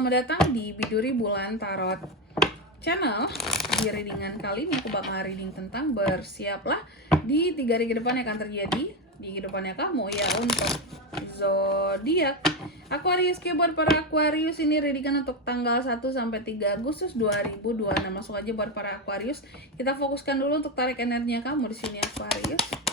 selamat datang di Biduri Bulan Tarot Channel. Di readingan kali ini aku bakal reading tentang bersiaplah di 3 hari ke depan yang akan terjadi di kehidupannya kamu ya untuk zodiak Aquarius. Buat para Aquarius ini readingan untuk tanggal 1 sampai 3 Agustus 2026. Langsung aja buat para Aquarius, kita fokuskan dulu untuk tarik energinya kamu di sini Aquarius.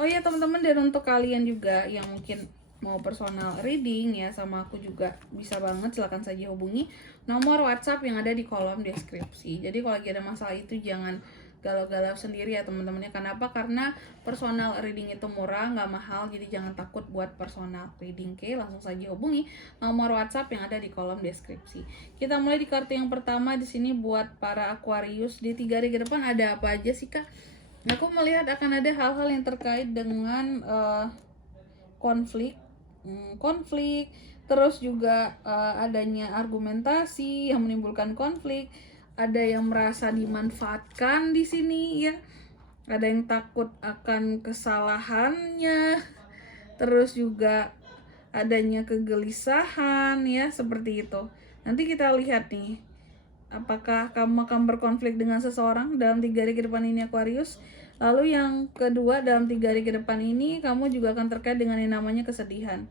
Oh iya teman-teman, dan untuk kalian juga yang mungkin mau personal reading ya sama aku juga bisa banget, silahkan saja hubungi nomor WhatsApp yang ada di kolom deskripsi. Jadi kalau lagi ada masalah itu jangan galau-galau sendiri ya teman-temannya. Kenapa? Karena personal reading itu murah, nggak mahal, jadi jangan takut buat personal reading. Oke, langsung saja hubungi nomor WhatsApp yang ada di kolom deskripsi. Kita mulai di kartu yang pertama di sini buat para Aquarius. Di 3 hari ke depan ada apa aja sih Kak? Aku melihat akan ada hal-hal yang terkait dengan konflik, terus juga adanya argumentasi yang menimbulkan konflik, ada yang merasa dimanfaatkan di sini ya, ada yang takut akan kesalahannya, terus juga adanya kegelisahan ya, seperti itu. Nanti kita lihat nih, apakah kamu akan berkonflik dengan seseorang dalam 3 hari ke depan ini Aquarius. Lalu yang kedua, dalam 3 hari ke depan ini kamu juga akan terkait dengan yang namanya kesedihan.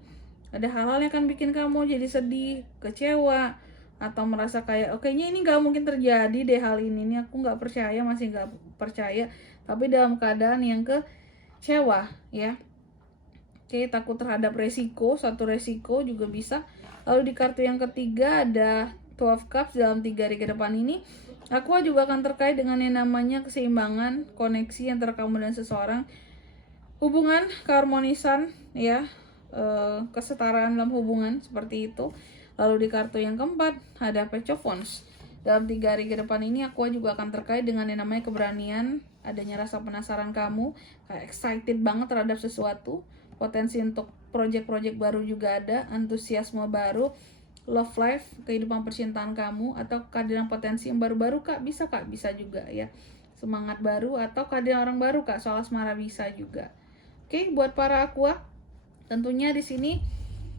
Ada hal-hal yang akan bikin kamu jadi sedih, kecewa, atau merasa kayak kayaknya ini gak mungkin terjadi deh hal ini aku gak percaya, masih gak percaya, tapi dalam keadaan yang kecewa ya. Oke, takut terhadap resiko, satu resiko juga bisa. Lalu di kartu yang ketiga ada 12 Cups. Dalam 3 hari ke depan ini Aqua juga akan terkait dengan yang namanya keseimbangan, koneksi antara kamu dan seseorang, hubungan, keharmonisan ya, kesetaraan dalam hubungan, seperti itu. Lalu di kartu yang keempat ada Page of Wands. Dalam 3 hari ke depan ini Aqua juga akan terkait dengan yang namanya keberanian, adanya rasa penasaran kamu, kayak excited banget terhadap sesuatu, potensi untuk project-project baru juga ada, antusiasme baru, love life, kehidupan percintaan kamu, atau kehadiran potensi yang baru-baru Kak, bisa juga ya, semangat baru atau kehadiran orang baru Kak, soal asmara bisa juga. Oke, buat para Aqua, tentunya di sini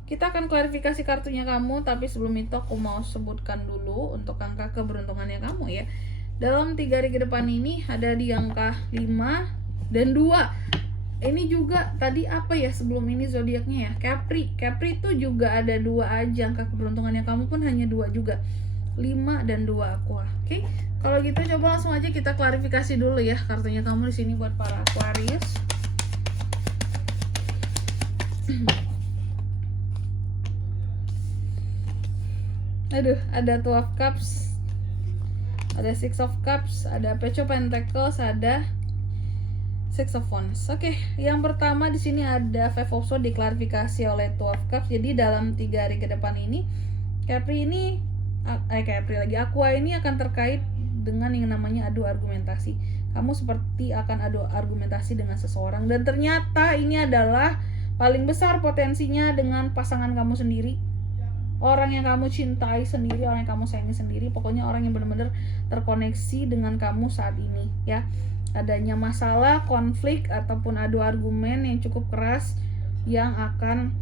kita akan klarifikasi kartunya kamu, tapi sebelum itu aku mau sebutkan dulu untuk angka keberuntungannya kamu ya. Dalam 3 hari ke depan ini ada di angka 5 dan 2. Ini juga tadi apa ya sebelum ini zodiaknya ya, Capri itu juga ada 2 aja, angka keberuntungannya kamu pun hanya 2 juga, 5 dan 2 Aqua. Oke, kalau gitu coba langsung aja kita klarifikasi dulu ya kartunya kamu di sini buat para Aquarius. Aduh, ada 12 Cups, ada 6 of Cups, ada Page of Pentacles, ada 6 of Wands. Oke, yang pertama di sini ada 5 of Swords diklarifikasi oleh 12 Cups. Jadi dalam 3 hari ke depan ini Aqua ini akan terkait dengan yang namanya adu argumentasi. Kamu seperti akan adu argumentasi dengan seseorang, dan ternyata ini adalah paling besar potensinya dengan pasangan kamu sendiri, orang yang kamu cintai sendiri, orang yang kamu sayangi sendiri, pokoknya orang yang benar-benar terkoneksi dengan kamu saat ini ya. Adanya masalah, konflik, ataupun adu argumen yang cukup keras yang akan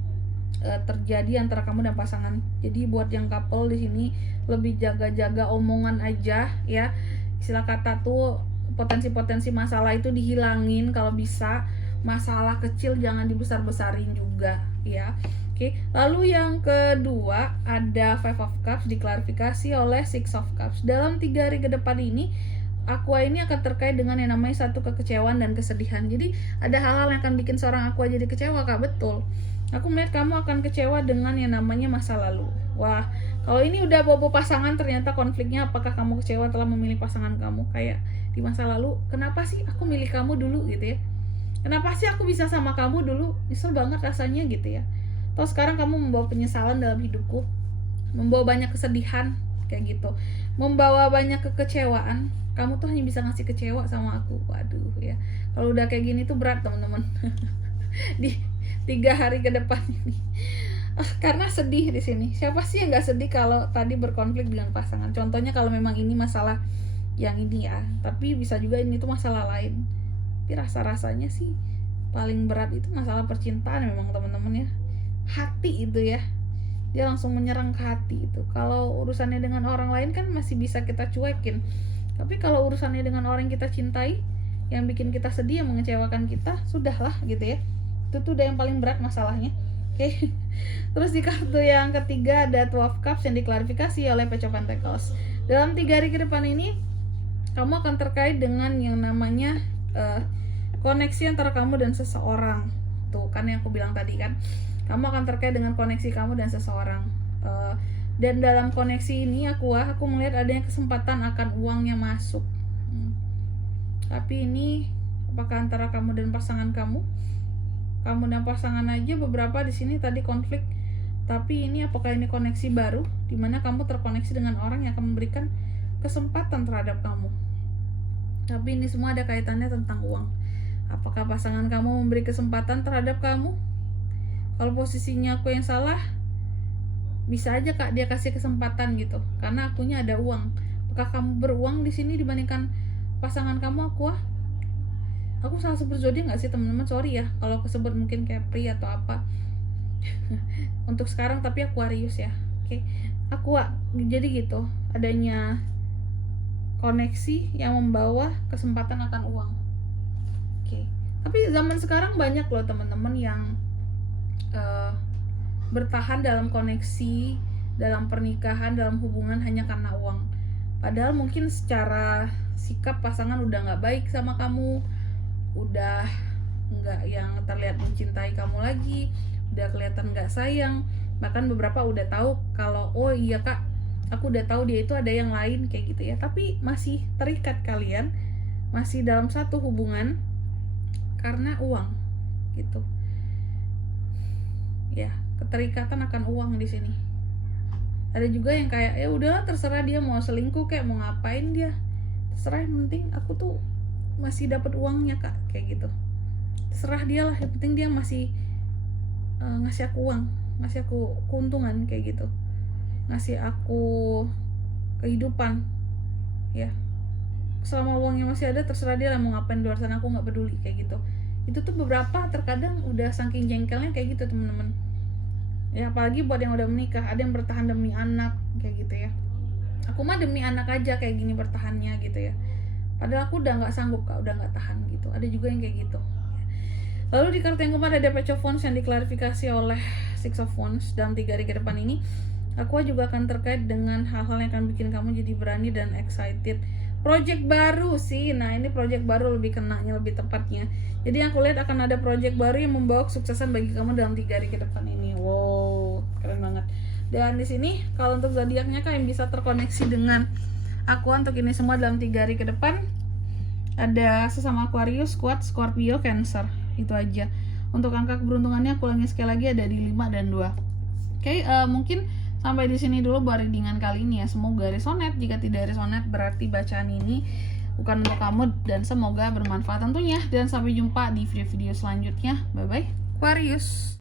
terjadi antara kamu dan pasangan. Jadi buat yang couple di sini lebih jaga-jaga omongan aja ya. Istilah kata tuh potensi-potensi masalah itu dihilangin kalau bisa. Masalah kecil jangan dibesar-besarin juga ya. Oke, lalu yang kedua ada 5 of Cups diklarifikasi oleh 6 of Cups. Dalam 3 hari ke depan ini Aqua ini akan terkait dengan yang namanya satu kekecewaan dan kesedihan. Jadi ada hal-hal yang akan bikin seorang Aqua jadi kecewa Kak, betul. Aku melihat kamu akan kecewa dengan yang namanya masa lalu. Wah, kalau ini udah bobo pasangan, ternyata konfliknya apakah kamu kecewa telah memilih pasangan kamu. Kayak di masa lalu, kenapa sih aku milih kamu dulu gitu ya. Kenapa sih aku bisa sama kamu dulu, nyesel banget rasanya gitu ya. Atau sekarang kamu membawa penyesalan dalam hidupku, membawa banyak kesedihan kayak gitu, membawa banyak kekecewaan. Kamu tuh hanya bisa ngasih kecewa sama aku. Waduh ya, kalau udah kayak gini tuh berat teman-teman. Di 3 hari ke depan ini karena sedih di sini. Siapa sih yang nggak sedih kalau tadi berkonflik dengan pasangan? Contohnya kalau memang ini masalah yang ini ya, tapi bisa juga ini tuh masalah lain. Tapi rasa-rasanya sih paling berat itu masalah percintaan memang teman-teman ya. Hati itu ya, dia langsung menyerang ke hati itu. Kalau urusannya dengan orang lain kan masih bisa kita cuekin, tapi kalau urusannya dengan orang yang kita cintai, yang bikin kita sedih, yang mengecewakan kita, sudahlah gitu ya. Itu tuh udah yang paling berat masalahnya. Oke. Terus di kartu yang ketiga ada 12 Cups yang diklarifikasi oleh Page of Pentacles. Dalam 3 hari ke depan ini kamu akan terkait dengan yang namanya koneksi antara kamu dan seseorang. Tuh kan yang aku bilang tadi kan, kamu akan terkait dengan koneksi kamu dan seseorang. Dan dalam koneksi ini aku melihat adanya kesempatan akan uangnya masuk. Tapi ini apakah antara kamu dan pasangan kamu dan pasangan aja beberapa di sini tadi konflik. Tapi ini apakah ini koneksi baru di mana kamu terkoneksi dengan orang yang akan memberikan kesempatan terhadap kamu. Tapi ini semua ada kaitannya tentang uang. Apakah pasangan kamu memberi kesempatan terhadap kamu? Kalau posisinya aku yang salah, bisa aja Kak dia kasih kesempatan gitu, karena akunya ada uang. Apakah kamu beruang di sini dibandingkan pasangan kamu? Aku salah sebut zodiak nggak sih teman-teman? Sorry ya kalau kesebut mungkin Capri atau apa. Untuk sekarang tapi Aquarius ya. Oke. Aqua. Jadi gitu, adanya koneksi yang membawa kesempatan akan uang. Oke. Tapi zaman sekarang banyak loh teman-teman yang bertahan dalam koneksi, dalam pernikahan, dalam hubungan hanya karena uang. Padahal mungkin secara sikap pasangan udah nggak baik sama kamu, udah nggak yang terlihat mencintai kamu lagi, udah kelihatan nggak sayang, bahkan beberapa udah tahu kalau oh iya Kak, aku udah tahu dia itu ada yang lain kayak gitu ya, tapi masih terikat kalian, masih dalam satu hubungan karena uang gitu ya. Keterikatan akan uang di sini. Ada juga yang kayak ya udahlah terserah dia mau selingkuh kayak mau ngapain dia, terserah, yang penting aku tuh masih dapat uangnya Kak, kayak gitu. Terserah dia lah, yang penting dia masih ngasih aku uang, ngasih aku keuntungan kayak gitu, ngasih aku kehidupan ya. Selama uangnya masih ada terserah dia lah mau ngapain di luar sana, aku nggak peduli kayak gitu. Itu tuh beberapa terkadang udah saking jengkelnya kayak gitu teman-teman ya. Apalagi buat yang udah menikah, ada yang bertahan demi anak kayak gitu ya. Aku mah demi anak aja kayak gini bertahannya gitu ya, padahal aku udah nggak sanggup Kak, udah nggak tahan gitu. Ada juga yang kayak gitu. Lalu di kartu yang keempat ada Page of Wands yang diklarifikasi oleh Six of Wands. Dalam 3 hari ke depan ini aku juga akan terkait dengan hal-hal yang akan bikin kamu jadi berani dan excited. Project baru sih, nah ini project baru lebih kenanya, lebih tepatnya. Jadi aku lihat akan ada project baru yang membawa kesuksesan bagi kamu dalam 3 hari ke depan ini. Wow, keren banget. Dan di sini kalau untuk zodiaknya Kak yang bisa terkoneksi dengan aku untuk ini semua dalam 3 hari ke depan ada sesama Aquarius, Squad, Scorpio, Cancer. Itu aja. Untuk angka keberuntungannya aku ulangi sekali lagi ada di 5 dan 2. Oke, mungkin sampai di sini dulu buat readingan kali ini ya. Semoga resonate. Jika tidak resonate berarti bacaan ini bukan untuk kamu dan semoga bermanfaat tentunya. Dan sampai jumpa di video-video selanjutnya. Bye bye Aquarius.